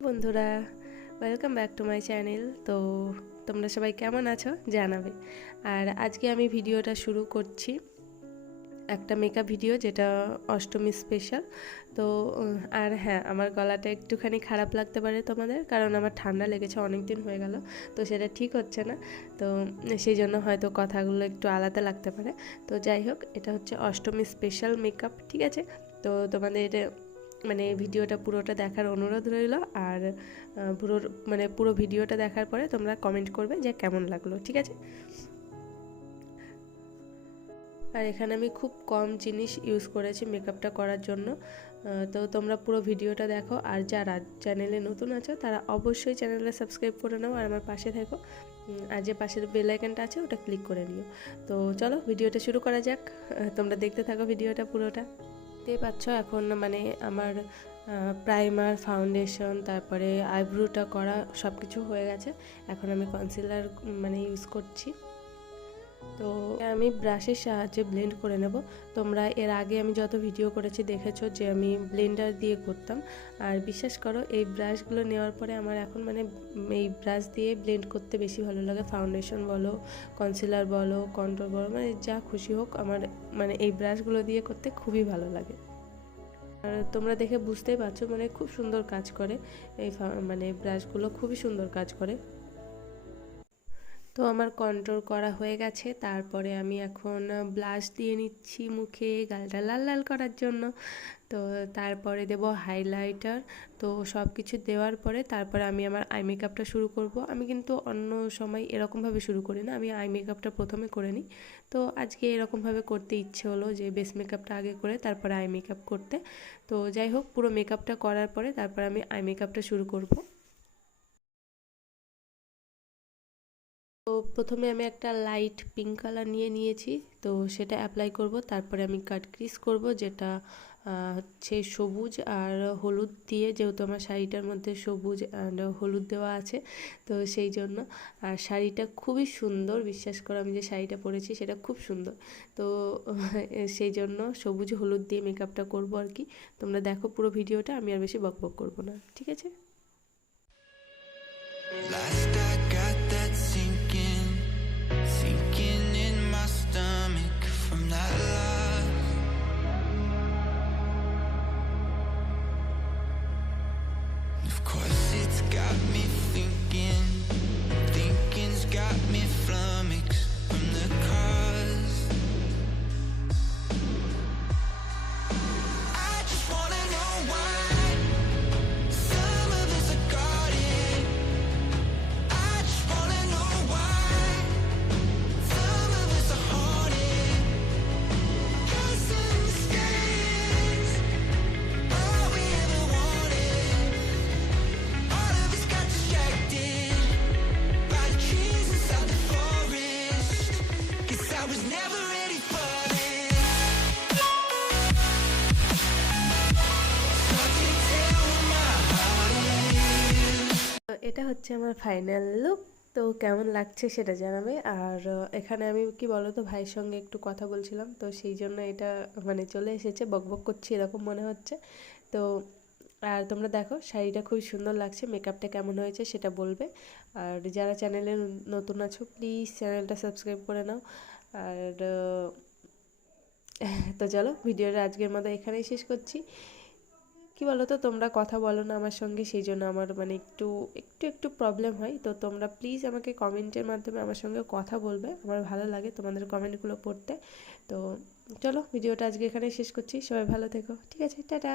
বন্ধুরা, welcome back to my channel. তো তোমরা সবাই কেমন আছো জানাবে। আর আজকে আমি ভিডিওটা শুরু করছি একটা মেকআপ ভিডিও, যেটা অষ্টমী স্পেশাল। তো আর হ্যাঁ, আমার গলাটা একটুখানি খারাপ লাগতে পারে তোমাদের, কারণ আমার ঠান্ডা লেগেছে, অনেক দিন হয়ে গেল, তো সেটা ঠিক হচ্ছে না। তো সেই জন্য হয়তো কথাগুলো একটু আলাদা লাগতে পারে। তো যাই হোক, এটা হচ্ছে অষ্টমী স্পেশাল মেকআপ, ঠিক আছে? তো তোমাদের মানে ভিডিওটা পুরোটা দেখার অনুরোধ রইল। আর পুরো ভিডিওটা দেখার পরে তোমরা কমেন্ট করবে যে কেমন লাগলো, ঠিক আছে? আর এখানে আমি খুব কম জিনিস ইউজ করেছি মেকআপটা করার জন্য। তো তোমরা পুরো ভিডিওটা দেখো, আর যারা চ্যানেলে নতুন আছো তারা অবশ্যই চ্যানেলটা সাবস্ক্রাইব করে নাও আর আমার পাশে থেকো। আর যে পাশের বেল আইকনটা আছে ওটা ক্লিক করে নিও। তো চলো ভিডিওটা শুরু করা যাক। তোমরা দেখতে থাকো ভিডিওটা পুরোটা। দেখতেই পাচ্ছ এখন মানে আমার প্রাইমার, ফাউন্ডেশন, তারপরে আইব্রোটা করা সব কিছু হয়ে গেছে। এখন আমি কনসিলার ইউজ করছি। তো আমি ব্রাশের সাহায্যে ব্লেন্ড করে নেব। তোমরা এর আগে আমি যত ভিডিও করেছি দেখেছো যে আমি ব্লেন্ডার দিয়ে করতাম। আর বিশ্বাস করো, এই ব্রাশগুলো নেওয়ার পরে আমার এখন এই ব্রাশ দিয়ে ব্লেন্ড করতে বেশি ভালো লাগে। ফাউন্ডেশন বলো, কনসিলার বলো, কন্ট্রোল বলো, যা খুশি হোক, আমার এই ব্রাশগুলো দিয়ে করতে খুবই ভালো লাগে। আর তোমরা দেখে বুঝতেই পারছো, খুব সুন্দর কাজ করে এই ব্রাশগুলো, খুবই সুন্দর কাজ করে। তো আমার কন্ট্রোল করা হয়ে গেছে। তারপরে আমি এখন ব্লাশ দিয়ে নিচ্ছি মুখে, গালটা লাল লাল করার জন্য। তো তারপরে দেব হাইলাইটার। তো সব কিছু দেওয়ার পরে তারপরে আমি আমার আই মেকআপটা শুরু করব। আমি কিন্তু অন্য সময় এরকমভাবে শুরু করি না, আমি আই মেকআপটা প্রথমে করে নিই। তো আজকে এরকমভাবে করতে ইচ্ছে হলো যে বেস মেকআপটা আগে করে তারপরে আই মেকআপ করতে। তো যাই হোক, পুরো মেকআপটা করার পরে তারপরে আমি আই মেকআপটা শুরু করব। তো প্রথমে আমি একটা লাইট পিঙ্ক কালার নিয়েছি। তো সেটা অ্যাপ্লাই করব। তারপরে আমি কাট ক্রিজ করব, যেটা হচ্ছে সবুজ আর হলুদ দিয়ে, যেহেতু আমার শাড়িটার মধ্যে সবুজ অ্যান্ড হলুদ দেওয়া আছে, তো সেই জন্য। আর শাড়িটা খুবই সুন্দর, বিশ্বাস করো, আমি যে শাড়িটা পরেছি সেটা খুব সুন্দর। তো সেই জন্য সবুজ হলুদ দিয়ে মেকআপটা করব আর কি। তোমরা দেখো পুরো ভিডিওটা, আমি আর বেশি বকবক করব না, ঠিক আছে? Last I got that sinking in my stomach from that love. Of course it's got me thinking's got me flummoxed from the cause. I just wanna know why some of us are guarded. I just wanna know why some of us are haunted. Chasing mistakes, all we ever wanted. All of us got distracted by the trees inside the forest. 'Cause I was never ready for it. So I can tell where my heart is. এটা হচ্ছে আমার final look. তো কেমন লাগছে সেটা জানাবে। আর এখানে আমি কি বলতো, ভাইয়ের সঙ্গে একটু কথা বলছিলাম, তো সেই জন্য এটা চলে এসেছে, বকবক করছি এরকম মনে হচ্ছে। তো আর তোমরা দেখো, শাড়িটা খুব সুন্দর লাগছে। মেকআপটা কেমন হয়েছে সেটা বলবে। আর যারা চ্যানেলে নতুন আছো, প্লিজ চ্যানেলটা সাবস্ক্রাইব করে নাও। আর তো চলো, ভিডিওটা আজকের মতো এখানেই শেষ করছি। কি বলো তো, তোমরা কথা বলো না আমার সঙ্গে, সেই জন্য আমার একটু একটু একটু প্রবলেম হয়। তো তোমরা প্লিজ আমাকে কমেন্টের মাধ্যমে আমার সঙ্গে কথা বলবে, আমার ভালো লাগে তোমাদের কমেন্টগুলো পড়তে। তো চলো, ভিডিওটা আজকে এখানে শেষ করছি। সবাই ভালো থেকো, ঠিক আছে? টাটা।